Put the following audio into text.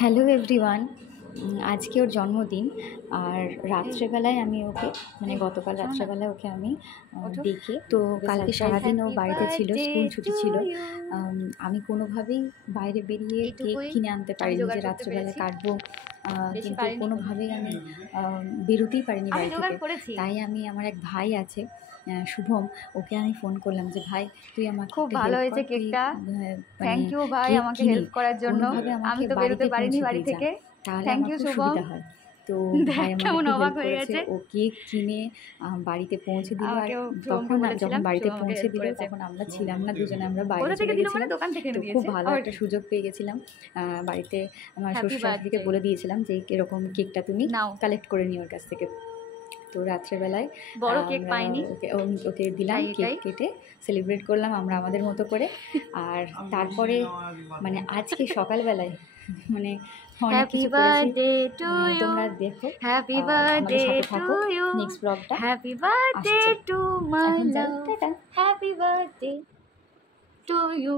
Hello everyone, আজকে ওর জন্মদিন। আর রাত্রেবেলায় আমি ওকে মানে গতকাল রাত্রেবেলায় ওকে আমি দেখি তো কালকে সারাদিন ও বাড়িতে ছিল, স্কুল ছুটি ছিল। আমি কোনোভাবেই বাইরে বেরিয়ে কেক কিনে আনতে পারিনি যে রাত্রেবেলায় কাটবো, কিন্তু কোনোভাবেই আমি বেরোতেই পারিনি বাড়ি থেকে। তাই আমি আমার এক ভাই আছে শুভম, ওকে আমি ফোন করলাম যে ভাই তুই আমাকে খুব ভালো হয়েছে কেকটা, থ্যাংক ইউ ভাই আমাকে হেল্প করার জন্য। আমি তো বেরোতে পারিনি বাড়ি থেকে, থ্যাংক ইউ শুভম। তো ভাই কেমন আমাকে অবাক হেল্প হয়ে করেছে, গেছে। ও কেক কিনে বাড়িতে পৌঁছে দিল। আর তখন যখন বাড়িতে পৌঁছে দিল তখন আমরা ছিলাম না, দুজনে আমরা বাইরে চলে গেছিলাম। দোকান থেকে তো খুব ভালো একটা সুযোগ পেয়ে গেছিলাম। বাড়িতে আমার শ্বশুর শাশুড়িকে বলে দিয়েছিলাম যে এরকম কেকটা তুমি কালেক্ট করে নিও ওর কাছ থেকে। তো রাত্রেবেলায় বড় কেক পাইনি, ওকে দিলাম, কেক কেটে সেলিব্রেট করলাম আমরা আমাদের মতো করে। আর তারপরে মানে আজকে সকালবেলায় মানে অনেক কিছু করেছি, তোমরা দেখো। Happy birthday to you, next ব্লগটা happy birthday to my love, happy birthday to you.